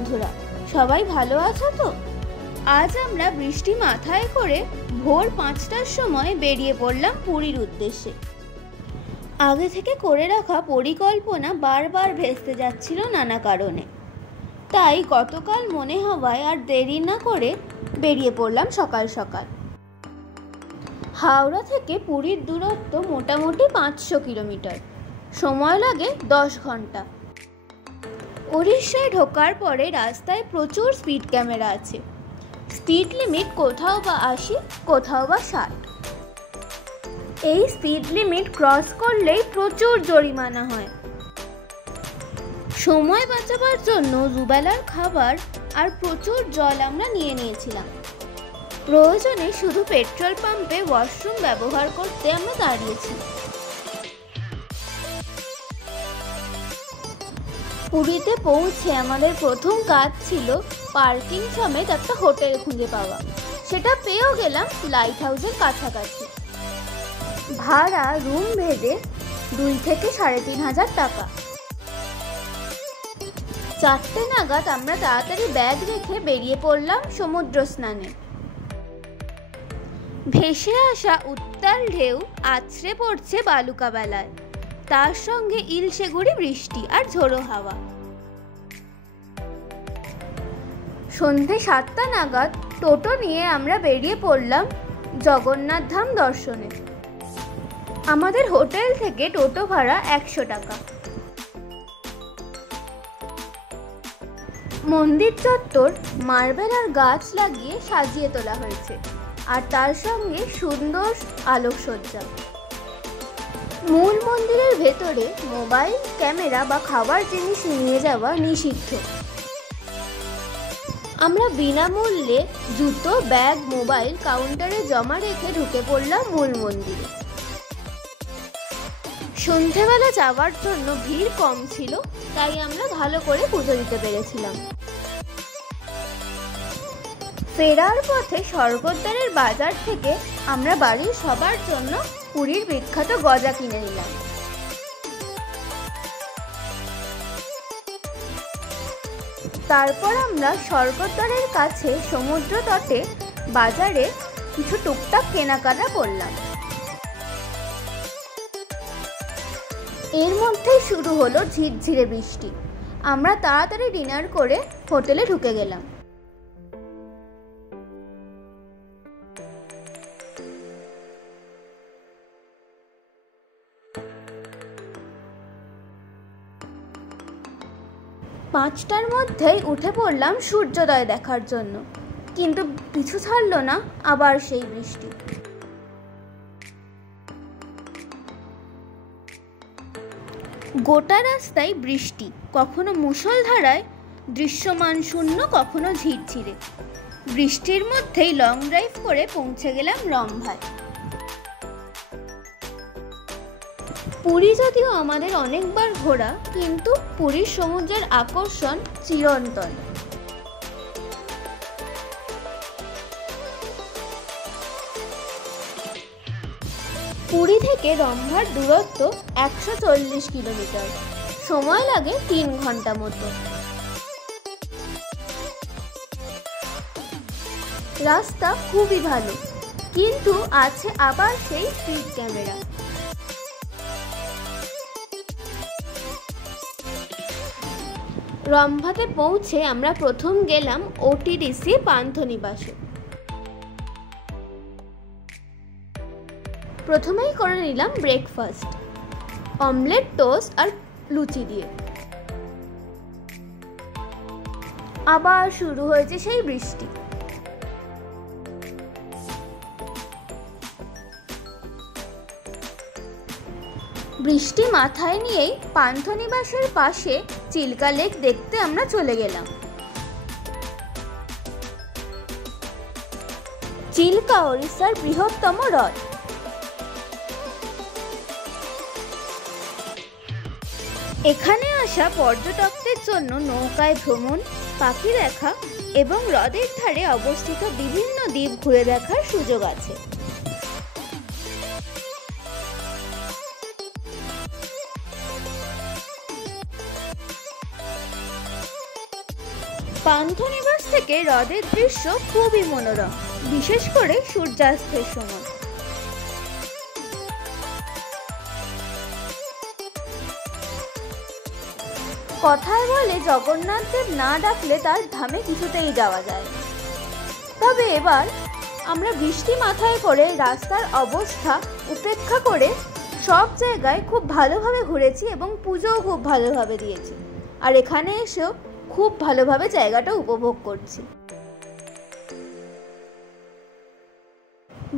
বন্ধুরা, সবাই ভালো আছো তো? আজ আমরা বৃষ্টি মাথায় করে ভোর 5টার সময় বেরিয়ে পড়লাম পুরীর উদ্দেশ্যে। আগে থেকে করে রাখা পরিকল্পনা বারবার ভেস্তে যাচ্ছিল নানা কারণে, তাই গতকাল মনে হওয়ায় আর দেরি না করে বেরিয়ে পড়লাম সকাল সকাল। হাওড়া থেকে পুরীর দূরত্ব মোটামুটি 500 কিলোমিটার, সময় লাগে 10 ঘন্টা। উড়িষ্যায় ঢোকার পরে রাস্তায় প্রচুর স্পিড ক্যামেরা আছে। স্পিড লিমিট কোথাও বা 80, কোথাও বা 60। এই স্পিড লিমিট ক্রস করলেই প্রচুর জরিমানা হয়। সময় বাঁচাবার জন্য দুবেলার খাবার আর প্রচুর জল আমরা নিয়ে নিয়েছিলাম। প্রয়োজনে শুধু পেট্রোল পাম্পে ওয়াশরুম ব্যবহার করতে আমরা দাঁড়িয়েছি। পুরীতে পৌঁছে আমাদের প্রথম কাজ ছিল পার্কিং সমেত একটা হোটেল খুঁজে পাওয়া। সেটা পেয়েও গেলাম লাইট হাউসের কাছাকাছি। ভাড়া রুম ভেদে 2 থেকে 3,500 টাকা। 4টে নাগাদ আমরা তাড়াতাড়ি ব্যাগ রেখে বেরিয়ে পড়লাম সমুদ্র স্নানে। ভেসে আসা উত্তাল ঢেউ আছড়ে পড়ছে বালুকা বেলায়, তার সঙ্গে ইলশে গুড়ি বৃষ্টি আর ঝোড়ো হাওয়া। সন্ধে 7টা নাগাদ টোটো নিয়ে আমরা বেরিয়ে পড়লাম জগন্নাথ ধাম দর্শনে। আমাদের হোটেল থেকে টোটো ভাড়া 100 টাকা। মন্দির চত্বর মার্বেল আর গাছ লাগিয়ে সাজিয়ে তোলা হয়েছে, আর তার সঙ্গে সুন্দর আলোকসজ্জা। মূল মন্দিরের ভেতরে মোবাইল, ক্যামেরা বা খাবার জিনিস নিয়ে যাওয়া নিষিদ্ধ। আমরা বিনামূল্যে জুতো, ব্যাগ, মোবাইল কাউন্টারে জমা রেখে ঢুকে পড়লাম মূল মন্দিরে। সন্ধেবেলা যাওয়ার জন্য ভিড় কম ছিল, তাই আমরা ভালো করে পুজো দিতে পেরেছিলাম। ফেরার পথে স্বর্গদ্বারের বাজার থেকে আমরা বাড়ির সবার জন্য পুরীর বিখ্যাত গজা কিনে নিলাম। তারপর আমরা স্বর্গদ্বারের কাছে সমুদ্র তটে বাজারে কিছু টুকটাক কেনাকাটা করলাম। এর মধ্যেই শুরু হলো ঝিরঝিরে বৃষ্টি। আমরা তাড়াতাড়ি ডিনার করে হোটেলে ঢুকে গেলাম। পাঁচটার মধ্যেই উঠে পড়লাম সূর্যোদয় দেখার জন্য, কিন্তু পিছু ছাড়লো না আবার সেই বৃষ্টি। গোটা রাস্তায় বৃষ্টি, কখনো মুষলধারায় দৃশ্যমান শূন্য, কখনো ঝিরঝিরে। বৃষ্টির মধ্যেই লং ড্রাইভ করে পৌঁছে গেলাম রম্ভায়। পুরী যদিও আমাদের অনেকবার ঘোরা, কিন্তু পুরীর সমুদ্রের আকর্ষণ চিরন্তন। পুরী থেকে রম্ভার দূরত্ব 140 কিলোমিটার, সময় লাগে 3 ঘন্টা মতো। রাস্তা খুবই ভালো, কিন্তু আছে আবার সেই স্পিড ক্যামেরা। রম্ভাতে পৌঁছে আমরা প্রথম গেলাম ওটিডিসি পান্থনিবাসে। প্রথমেই করে নিলাম ব্রেকফাস্ট, অমলেট, টোস্ট আর লুচি দিয়ে। আবার শুরু হয়েছে সেই বৃষ্টি। বৃষ্টি মাথায় নিয়েই পান্থনিবাসের পাশে চিল্কা লেক দেখতে আমরা চলে গেলাম। চিল্কা ওড়িশার বৃহত্তম হ্রদ। এখানে আসা পর্যটকদের জন্য নৌকায় ভ্রমণ, পাখি দেখা এবং হ্রদের ধারে অবস্থিত বিভিন্ন দ্বীপ ঘুরে দেখার সুযোগ আছে। পান্থনিবাস থেকে হ্রদের দৃশ্য খুবই মনোরম, বিশেষ করে সূর্যাস্তের সময়। কথায় বলে জগন্নাথ দেব না ডাকলে তার ধামে কিছুতেই যাওয়া যায় না। তবে এবার আমরা বৃষ্টি মাথায় করে রাস্তার অবস্থা উপেক্ষা করে সব জায়গায় খুব ভালোভাবে ঘুরেছি এবং পুজোও খুব ভালোভাবে দিয়েছি, আর এখানে এসেও খুব ভালোভাবে জায়গাটা উপভোগ করছি।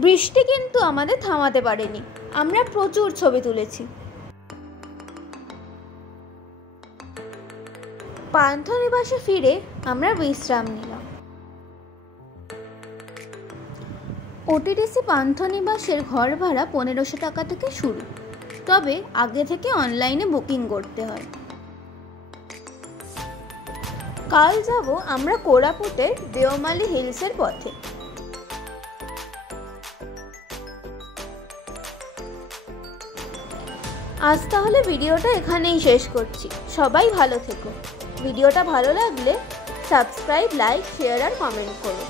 বৃষ্টি কিন্তু আমাদের থামাতে পারেনি, আমরা প্রচুর ছবি তুলেছি। পান্থনিবাসে ফিরে আমরা বিশ্রাম নিলাম। ওটিডিসি পান্থনিবাসের ঘর ভাড়া 1500 টাকা থেকে শুরু, তবে আগে থেকে অনলাইনে বুকিং করতে হয়। কাল যাব আমরা কোরাপুটের দেওমালি হিলসের পথে। আজ তাহলে ভিডিওটা এখানেই শেষ করছি। সবাই ভালো থেকো। ভিডিওটা ভালো লাগলে সাবস্ক্রাইব, লাইক, শেয়ার আর কমেন্ট করো।